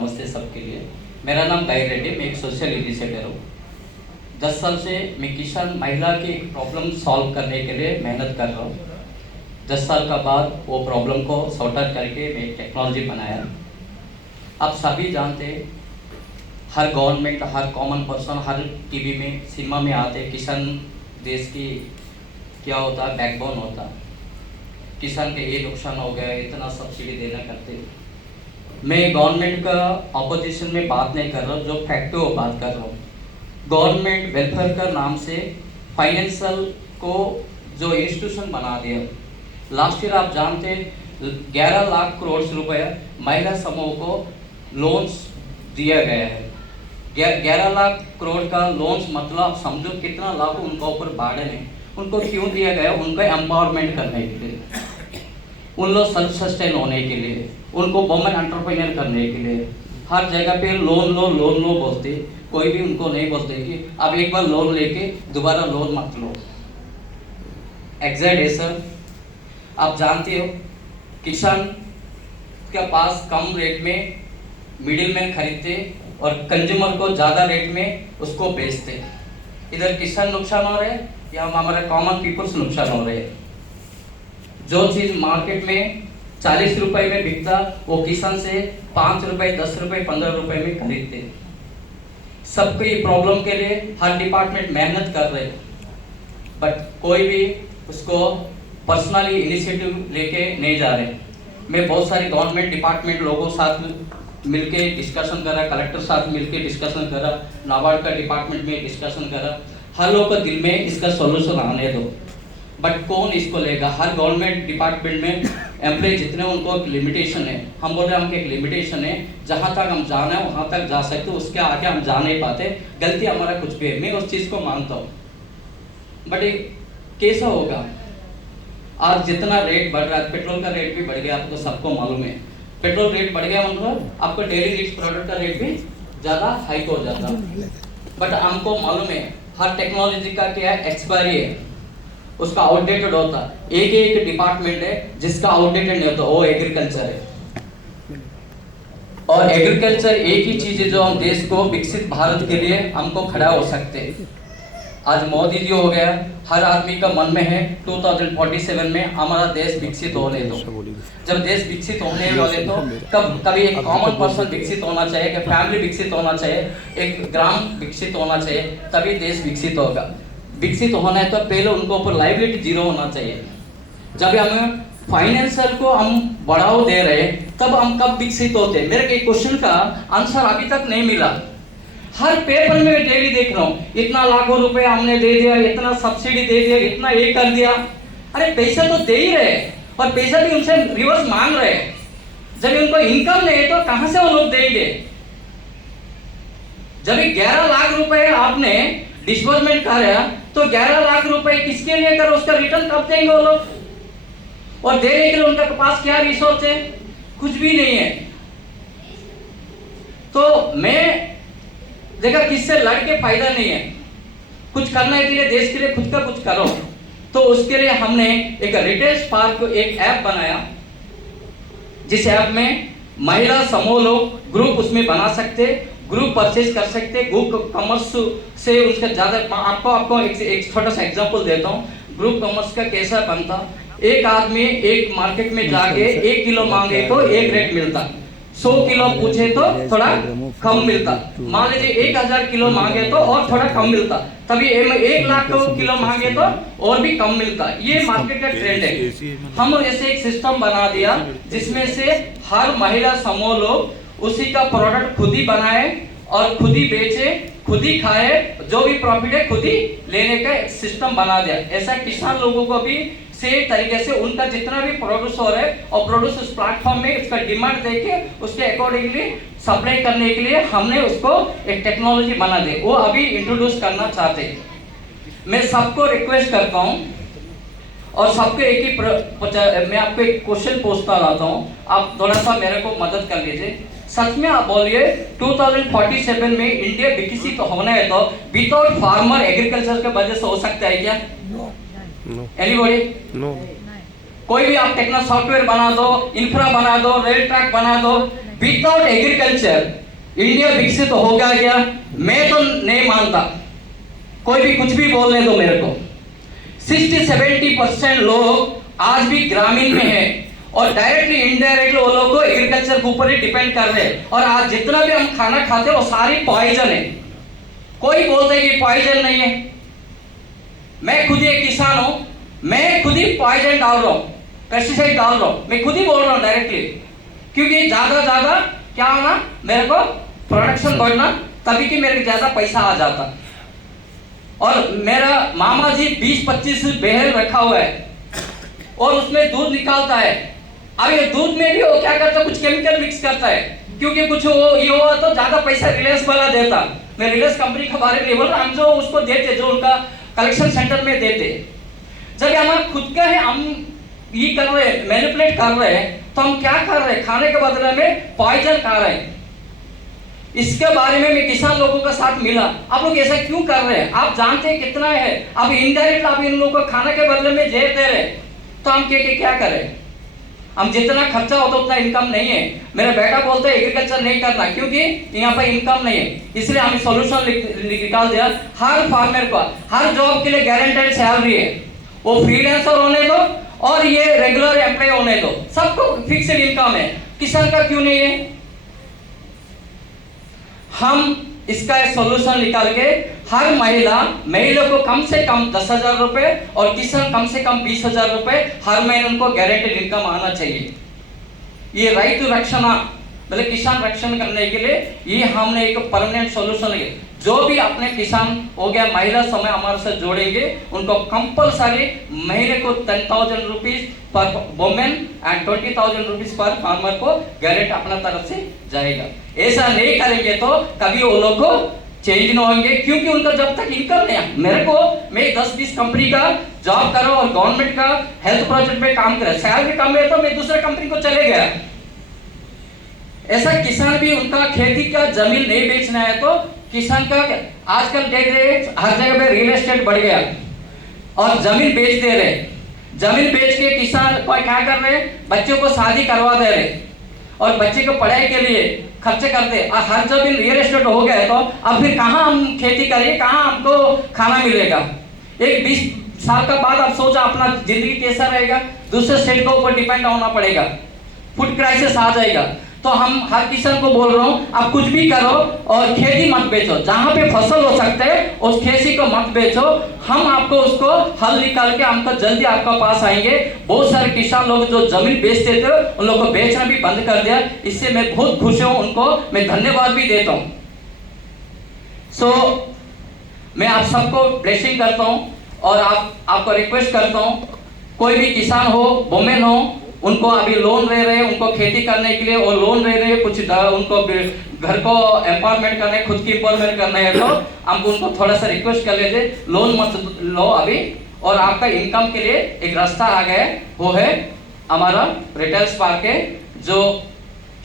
नमस्ते सबके लिए। मेरा नाम गाई रेड्डी, मैं एक सोशल इनिशिएटर हूँ। 10 साल से मैं किसान महिला की प्रॉब्लम सॉल्व करने के लिए मेहनत कर रहा हूँ। 10 साल का बाद वो प्रॉब्लम को सॉर्ट आउट करके मैं एक टेक्नोलॉजी बनाया। आप सभी जानते हैं, हर गवर्नमेंट, हर कॉमन पर्सन, हर टीवी में, सिनेमा में आते किसान देश की क्या होता है, बैकबोन होता है। किसान के ये नुकसान हो गया, इतना सब्सिडी देना करते। मैं गवर्नमेंट का अपोजिशन में बात नहीं कर रहा हूँ, जो फैक्ट है वो बात कर रहा हूँ। गवर्नमेंट वेलफेयर का नाम से फाइनेंशियल को जो इंस्टीट्यूशन बना दिया। लास्ट ईयर आप जानते 11 लाख करोड़ रुपए महिला समूह को लोन्स दिया गया है। 11 लाख करोड़ का लोन्स मतलब समझो कितना लाख उनका ऊपर बार्डन है। उनको क्यों दिया गया? उनको एम्पावरमेंट करने के लिए, उन लोग सेल्फ सस्टेन होने के लिए, उनको वुमेन एंटरप्रेन्योर करने के लिए। हर जगह पे लोन लो बोलते, कोई भी उनको नहीं बोलते कि आप एक बार लोन लेके दोबारा लोन मत लो। एग्जैक्ट है सर। आप जानते हो किसान के पास कम रेट में मिडिल मैन खरीदते और कंज्यूमर को ज़्यादा रेट में उसको बेचते। इधर किसान नुकसान हो रहे हैं या हमारे कॉमन पीपल्स नुकसान हो रहे हैं। जो चीज़ मार्केट में 40 रुपए में बिकता, वो किसान से 5 रुपए, 10 रुपए, 15 रुपए में खरीदते। सबकी प्रॉब्लम के लिए हर डिपार्टमेंट मेहनत कर रहे, बट कोई भी उसको पर्सनली इनिशिएटिव लेके नहीं जा रहे। मैं बहुत सारे गवर्नमेंट डिपार्टमेंट लोगों साथ मिलके डिस्कशन करा, कलेक्टर साथ मिलके डिस्कशन करा, नाबार्ड का डिपार्टमेंट में डिस्कशन करा। हर लोग के दिल में इसका सॉल्यूशन आने दो, बट कौन इसको लेगा? हर गवर्नमेंट डिपार्टमेंट में एम्प्लॉय जितने, उनको एक लिमिटेशन है। हम बोल रहे हैं हमके एक लिमिटेशन है, जहाँ तक हम जाना है वहाँ तक जा सकते, उसके आगे हम जा नहीं पाते। गलती हमारा कुछ भी है, मैं उस चीज़ को मानता हूँ, बट ये कैसा होगा? आज जितना रेट बढ़ रहा है, पेट्रोल का रेट भी बढ़ गया, आपको सबको मालूम है। पेट्रोल रेट बढ़ गया मतलब आपको डेली नीड्स प्रोडक्ट का रेट भी ज़्यादा हाइक हो जाता। बट हमको मालूम है हर टेक्नोलॉजी का क्या है, एक्सपायरी है, उसका आउटडेटेड होता। एक डिपार्टमेंट है जिसका आउटडेटेड नहीं होता, वो एग्रीकल्चर है। और एग्रीकल्चर एक ही चीज है जो हम देश को विकसित भारत के लिए हमको खड़ा हो सकते हैं। आज मोदी जी हो गया, हर आदमी का मन में है 2047 में हमारा देश विकसित होने दो। जब देश विकसित होने वाले तो कभी एक कॉमन पर्सन विकसित होना चाहिए, एक फैमिली विकसित होना चाहिए, एक ग्राम विकसित होना चाहिए, तभी देश विकसित होगा। विकसित होना है तो पहले उनको ऊपर लाइबिलिटी जीरो होना चाहिए। जब हम फाइनेंशियल को हम बढ़ावा दे रहे तब हम कब विकसित होते? मेरे के क्वेश्चन का आंसर अभी तक नहीं मिला। हर पेपर में मैं डेली देख रहा हूँ, इतना लाखों रुपए हमने दे दिया, इतना सब्सिडी दे दिया, इतना ये कर दिया। अरे पैसा तो दे ही रहे और पैसा भी उनसे रिवर्स मांग रहे। जब उनको इनकम नहीं है तो कहां से वो लोग देंगे? जब 11 लाख रुपए आपने डिस्बर्समेंट कराया तो 11 लाख रुपए किसके लिए कर, उसका रिटर्न कब देंगे वो लोग? और देने के लिए उनके पास क्या रिसोर्स है? कुछ भी नहीं है। तो मैं देखा किससे लड़ के फायदा नहीं है। कुछ करने के लिए, देश के लिए खुद का कुछ करो। तो उसके लिए हमने एक रिटेल स्पार्क एक ऐप बनाया, जिस ऐप में महिला समूह लोग ग्रुप उसमें बना सकते, ग्रुप परचेज कर सकते, ग्रुप कॉमर्स से उसका ज्यादा। आपको एक छोटा सा एग्जांपल देता हूँ, ग्रुप कॉमर्स का कैसा बनता। एक आदमी एक मार्केट में जाके 1 किलो मांगे तो एक रेट मिलता, 100 किलो पूछे तो थोड़ा कम मिलता। मान लीजिए 1000 किलो मांगे तो और थोड़ा कम मिलता, तभी 1 लाख किलो मांगे तो और भी कम मिलता। ये मार्केट का ट्रेंड है। हम ऐसे एक सिस्टम बना दिया जिसमें से हर महिला समूह लोग उसी का प्रोडक्ट खुद ही बनाए और खुद ही बेचे, खुद ही खाए, जो भी प्रॉफिट है खुद ही लेने का सिस्टम बना दिया। ऐसा किसान लोगों को भी सेम तरीके से उनका जितना भी प्रोड्यूस हो रहा है और प्रोड्यूस उस प्लेटफॉर्म में उसका डिमांड देके उसके अकॉर्डिंगली सप्लाई करने के लिए हमने उसको एक टेक्नोलॉजी बना दी। वो अभी इंट्रोड्यूस करना चाहते हैं। मैं सबको रिक्वेस्ट करता हूँ और सबको एक ही मैं आपको एक क्वेश्चन पूछता रहता हूँ, आप थोड़ा सा मेरे को मदद कर लीजिए। सच में आप बोलिए 2047 में इंडिया विकसित तो होना है तो विदाउट फार्मर एग्रीकल्चर के वजह से हो सकता है क्या? एनीबॉडी? नो। कोई भी आप टेक्नो सॉफ्टवेयर बना दो, इंफ्रा बना दो, रेल ट्रैक बना दो, विदाउट एग्रीकल्चर इंडिया विकसित होगा क्या? मैं तो नहीं मानता। कोई भी कुछ भी बोलने दो मेरे को। 60-70% लोग आज भी ग्रामीण में है और डायरेक्टली इनडायरेक्टली वो लोग को एग्रीकल्चर के ऊपर ही डिपेंड कर रहे हैं। और आज जितना भी हम खाना खाते हैं वो सारी पॉइजन है। कोई बोलता है कि पॉइजन नहीं है। मैं खुद एक किसान हूं, मैं खुद ही पॉइजन डाल रहा हूं, पेस्टिसाइड डाल रहा हूं, मैं खुद ही बोल रहा हूं डायरेक्टली। क्योंकि ज्यादा क्या होना, मेरे को प्रोडक्शन बढ़ना, तभी कि मेरे को ज्यादा पैसा आ जाता। और मेरा मामा जी 20-25 बेहल रखा हुआ है और उसमें दूध निकालता है। अब ये दूध में भी वो क्या करता है, कुछ केमिकल मिक्स करता है। क्योंकि कुछ वो ये हुआ तो ज्यादा पैसा रिलायंस वाला देता। मैं रिलायंस कंपनी के बारे में बोल रहा हूं, हम जो उसको देते, जो उनका कलेक्शन सेंटर में देते, जब हमारा खुद का है, हम ये कर रहे हैं, मैनिपुलेट कर रहे हैं, तो हम क्या कर रहे हैं, खाने के बदले में पॉइजन खा रहे हैं। इसके बारे में मैं किसान लोगों के साथ मिला, आप लोग ऐसा क्यों कर रहे हैं? आप जानते हैं कितना है, आप इनडायरेक्ट आप इन लोगों को खाने के बदले में जहर दे रहे, तो हम क्या करें? हम जितना खर्चा होता उतना इनकम नहीं है। मेरा बेटा बोलता है एग्रीकल्चर नहीं करना क्योंकि यहाँ पर इनकम नहीं है, इसलिए हमने सॉल्यूशन निकाल दिया। हर फार्मर को हर जॉब के लिए गारंटेड सैलरी है, वो फ्रीलांसर होने दो और ये रेगुलर एम्प्लॉय होने दो, सबको फिक्स्ड इनकम है। किसान का क्यों नहीं है? हम इसका एक सॉल्यूशन निकाल के हर महिला को कम से कम 10,000 रुपए और किसान कम से कम 20,000 रुपए हर महीने उनको गारंटेड इनकम आना चाहिए। ये राइट टू रक्षणा मतलब किसान रक्षण करने के लिए ये हमने एक परमानेंट सॉल्यूशन लिया। जो भी अपने किसान हो गया महिला समय हमारे साथ जोड़ेंगे, उनको कंपलसरी महीने को 10,000 rupees per women and 20,000 rupees per farmer को गारंटी अपना तरफ से जाएगा। ऐसा नहीं करेंगे तो कभी वो लोग को चेंज नहीं होंगे, क्योंकि उनका जब तक इनकम नहीं है। मेरे को मैं 10-20 कंपनी का जॉब कर रहा हूँ और गवर्नमेंट का हेल्थ प्रोजेक्ट में काम कर रहा है, सैलरी कम है तो मैं दूसरे कंपनी को चले गया। ऐसा किसान भी उनका खेती का जमीन नहीं बेचना है तो किसान का आजकल देख रहे हर जगह पे रियल एस्टेट बढ़ गया और जमीन बेच दे रहे। जमीन बेच के किसान को क्या कर रहे, बच्चों को शादी करवा दे रहे और बच्चे को पढ़ाई के लिए खर्चे करते। और हर जमीन रियल एस्टेट हो गया है तो अब फिर कहाँ हम खेती करेंगे, कहाँ हमको खाना मिलेगा? एक 20 साल का बाद आप सोचा अपना जिंदगी कैसा रहेगा? दूसरे स्टेट के ऊपर डिपेंड होना पड़ेगा, फूड क्राइसिस आ जाएगा। तो हम हर किसान को बोल रहा हूँ, आप कुछ भी करो और खेती मत बेचो। जहां पे फसल हो सकते हैं उस खेती को मत बेचो। हम आपको उसको हल निकाल के हम तो जल्दी आपका पास आएंगे। बहुत सारे किसान लोग जो जमीन बेचते थे उन लोगों को बेचना भी बंद कर दिया। इससे मैं बहुत खुश हूँ, उनको मैं धन्यवाद भी देता हूँ। मैं आप सबको ब्लेसिंग करता हूँ और आपको रिक्वेस्ट करता हूँ, कोई भी किसान हो, वुमेन हो, उनको अभी लोन ले रहे हैं, उनको खेती करने के लिए और लोन ले रहे हैं, कुछ उनको घर को एम्पावरमेंट करना है, खुद की एम्पावरमेंट करना है, तो हम उनको थोड़ा सा रिक्वेस्ट कर लेते, लोन मत लो अभी और आपका इनकम के लिए एक रास्ता आ गया है, वो है हमारा रिटेल स्पार्क है जो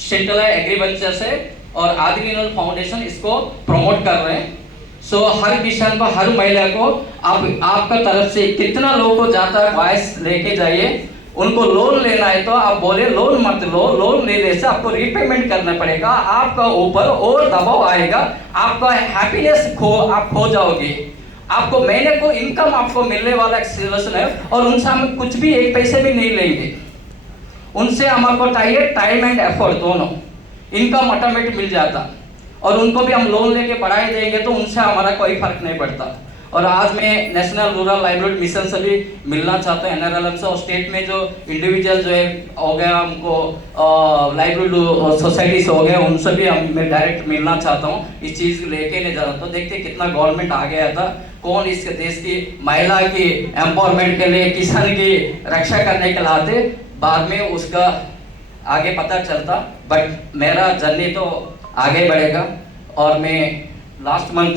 शिंटला एग्रीकल्चर से और आदिविनोद फाउंडेशन इसको प्रमोट कर रहे हैं। हर किसान को, हर महिला को आपका तरफ से कितना लोगों को जाता है वॉइस लेके जाइए। उनको लोन लेना है तो आप बोले लोन मत लो, लोन लेने से आपको रीपेमेंट करना पड़ेगा, आपका ऊपर और दबाव आएगा, आपका हैप्पीनेस आप खो जाओगे। आपको महीने को इनकम आपको मिलने वाला एक सिचुएशन है और उनसे हम कुछ भी एक पैसे भी नहीं लेंगे। उनसे हमारे चाहिए टाइम एंड एफर्ट दोनों, इनकम ऑटोमेटिक मिल जाता और उनको भी हम लोन लेके पढ़ाई देंगे तो उनसे हमारा कोई फर्क नहीं पड़ता। और आज मैं नेशनल रूरल लाइवलीहुड मिशन से भी मिलना चाहता हूँ, NRLM से, और स्टेट में जो इंडिविजुअल जो है हो गया हमको लाइवलीहुड सोसाइटी से हो गया, उनसे भी मैं डायरेक्ट मिलना चाहता हूँ। इस चीज़ लेके नहीं जा रहा तो देखते कितना गवर्नमेंट आ गया था, कौन इस देश की महिला की एम्पावरमेंट के लिए, किसान की रक्षा करने के लाते, बाद में उसका आगे पता चलता। बट मेरा जर्नी तो आगे बढ़ेगा। और मैं लास्ट मंथ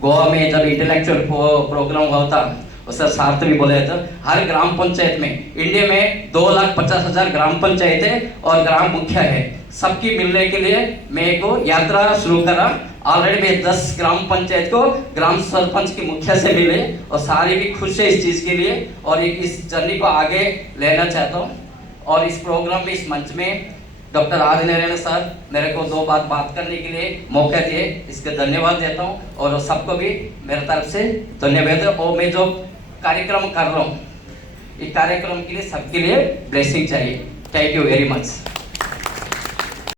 गोवा में जब इंटेलेक्चुअल प्रोग्राम हुआ था, उसका सार्थ भी बोला था, हर ग्राम पंचायत में, इंडिया में 2,50,000 ग्राम पंचायत है और ग्राम मुखिया है, सबकी मिलने के लिए मैं एक यात्रा शुरू करा। ऑलरेडी मैं 10 ग्राम पंचायत को ग्राम सरपंच के मुखिया से मिले और सारे भी खुश है इस चीज़ के लिए और इस जर्नी को आगे लेना चाहता हूँ। और इस प्रोग्राम में, इस मंच में डॉक्टर आदि नारायण सर मेरे को 2 बात करने के लिए मौका दिए, इसके धन्यवाद देता हूँ। और सबको भी मेरे तरफ से धन्यवाद। और मैं जो कार्यक्रम कर रहा हूँ, इस कार्यक्रम के लिए सबके लिए ब्लेसिंग चाहिए। Thank you very much.